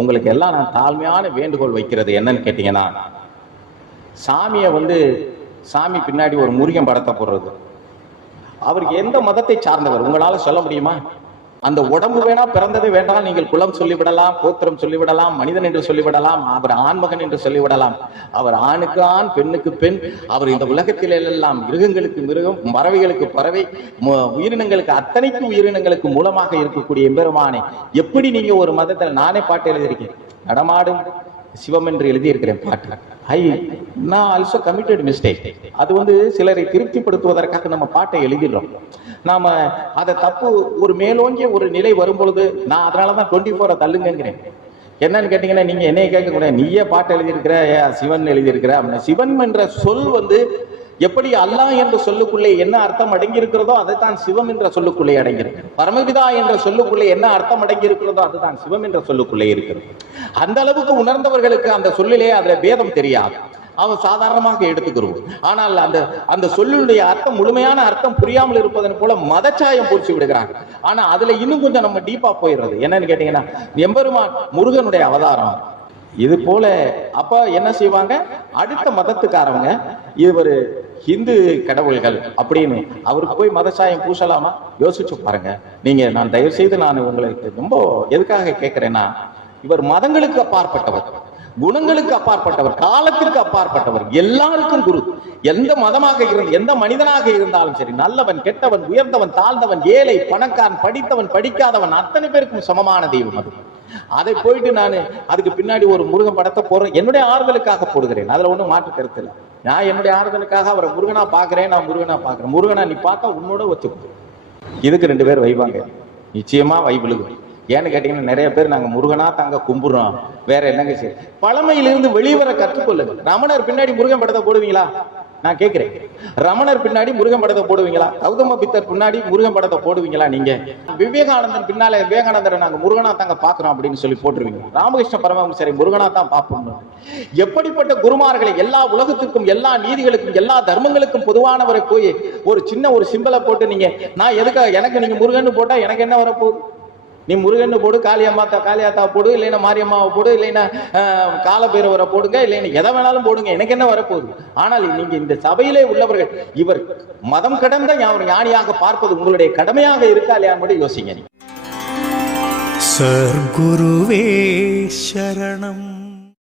உங்களுக்கு எல்லாம் நான் தாழ்மையான வேண்டுகோள் வைக்கிறது என்னன்னு கேட்டீங்கன்னா, சாமியை சாமி பின்னாடி ஒரு முருகன் படத்தை போடுறது, அவருக்கு எந்த மதத்தை சார்ந்தவர் உங்களால சொல்ல முடியுமா? அந்த உடம்பு வேணா பிறந்தது வேண்டாம், நீங்கள் குலம் சொல்லிவிடலாம், கோத்திரம் சொல்லிவிடலாம், மனிதன் என்று சொல்லிவிடலாம், அவர் ஆண்மகன் என்று சொல்லிவிடலாம். அவர் ஆணுக்கு ஆண், பெண்ணுக்கு பெண். அவர் இந்த உலகத்தில் எல்லாம் மிருகங்களுக்கு மிருகம், பறவைகளுக்கு பறவை, உயிரினங்களுக்கு அத்தனைக்கு உயிரினங்களுக்கு மூலமாக இருக்கக்கூடிய எம்பெருமானை எப்படி நீங்க ஒரு மதத்தில், நானே பாட்டு எழுதியிருக்கேன், நடமாடும் சிவம் என்று எழுதியிருக்கிறேன் பாட்டு. நான் ஆல்சோ கமிட்டட் மிஸ்டேக். அது சிலரை திருப்திப்படுத்துவதற்காக நம்ம பாட்டை எழுதிடுறோம். நாம அதை தப்பு ஒரு மேலோங்கிய ஒரு நிலை வரும் பொழுது நான் அதனாலதான் 24 தள்ளுங்கிறேன். என்னன்னு கேட்டீங்கன்னா, நீங்க என்னைய கேட்க கூடாது, நீயே பாட்டு எழுதியிருக்கிற, சிவன் எழுதியிருக்கிற அப்படின்னா, சிவன் என்ற சொல் எப்படி அல்லாஹ் என்ற சொல்லுக்குள்ளே என்ன அர்த்தம் அடங்கி இருக்கிறதோ அதுதான் சிவம் என்ற சொல்லுக்குள்ளே அடங்கியிருக்கு. பரமபிதா என்ற சொல்லுக்குள்ளே என்ன அர்த்தம் அடங்கி இருக்கிறதோ அதுதான் சிவம் என்ற சொல்லுக்குள்ளே இருக்கிறது. அந்த அளவுக்கு உணர்ந்தவர்களுக்கு அந்த சொல்லிலே அதுல பேதம் தெரியாது, அவன் சாதாரணமாக எடுத்துக்கிறோம். ஆனால் அந்த சொல்லுடைய அர்த்தம், முழுமையான அர்த்தம் புரியாமல் இருப்பதன் போல மதச்சாயம் பூச்சி விடுகிறாங்க. ஆனா அதுல இன்னும் கொஞ்சம் நம்ம டீப்பா போயிடுறது. என்னன்னு கேட்டீங்கன்னா, எம்பெருமான் முருகனுடைய அவதாரம் இது போல. அப்ப என்ன செய்வாங்க, அடுத்த மதத்துக்காரவங்க இவர் ஹிந்து கடவுள்கள் அப்படின்னு அவருக்கு போய் மதச்சாயம் பூசலாமா? யோசிச்சு பாருங்க நீங்க. நான் தயவு செய்து நான் உங்களுக்கு ரொம்ப எதுக்காக கேட்கிறேன்னா, இவர் மதங்களுக்கு அப்பாற்பட்டவர், குணங்களுக்கு அப்பாற்பட்டவர், காலத்திற்கு அப்பாற்பட்டவர், எல்லாருக்கும் குரு. எந்த மதமாக இருந்து எந்த மனிதனாக இருந்தாலும் சரி, நல்லவன் கெட்டவன், உயர்ந்தவன் தாழ்ந்தவன், ஏழை பணக்காரன், படித்தவன் படிக்காதவன், அத்தனை பேருக்கும் சமமான தெய்வம் அது. அதை போயிட்டு நான் அதுக்கு பின்னாடி ஒரு முருகன் படத்தை போடுறேன், என்னுடைய ஆறுதலுக்காக போடுகிறேன், அதுல ஒண்ணும் மாற்று கருத்து இல்லை. நான் என்னுடைய ஆறுதலுக்காக அவரை முருகனா பாக்குறேன், நான் முருகனா பாக்குறேன். முருகனா நீ பார்த்தா உன்னோட வச்சுக்கோ. இதுக்கு 2 பேர் வைவாங்க, நிச்சயமா வைவிழுகும். ஏன்னு கேட்டீங்கன்னா, நிறைய பேர் நாங்க முருகனா தாங்க கும்பிடுறோம், வேற என்னங்க சரி. பழமையிலிருந்து வெளிவர கற்றுக்கொள்ளுங்க. ரமணர் பின்னாடி முருகன் படத்தை போடுவீங்களா? நான் கேட்கிறேன், ரமணர் பின்னாடி முருகன் படத்தை போடுவீங்களா? கௌதம புத்தர் பின்னாடி முருகன் படத்தை போடுவீங்களா? நீங்க விவேகானந்தன் பின்னால விவேகானந்தரை நாங்க முருகனா தாங்க பாக்குறோம் அப்படின்னு சொல்லி போட்டுருவீங்க. ராமகிருஷ்ண பரமஹம்சரை முருகனா தான் பார்ப்போம். எப்படிப்பட்ட குருமார்களை, எல்லா உலகத்துக்கும், எல்லா நீதிகளுக்கும், எல்லா தர்மங்களுக்கும் பொதுவானவரை போய் ஒரு சின்ன ஒரு சிம்பலை போட்டு நீங்க, நான் எதுக்காக, எனக்கு நீங்க முருகன் போட்டா எனக்கு என்ன வரப்போகுது? நீ முருகன் போடு, காளியாத்தா போடு, இல்லைன்னா மாரியம்மாவை போடு, இல்லைன்னா காலபைரவரை போடுங்க, இல்லைன்னா எதை வேணாலும் போடுங்க, எனக்கு என்ன வரப்போகுது? ஆனால் நீங்க இந்த சபையிலே உள்ளவர்கள் இவர் மதம் கடந்த ஞானியாக பார்ப்பது உங்களுடைய கடமையாக இருக்கா இல்லையான்னு மட்டும் யோசிங்க. சர்க்குருவே சரணம்.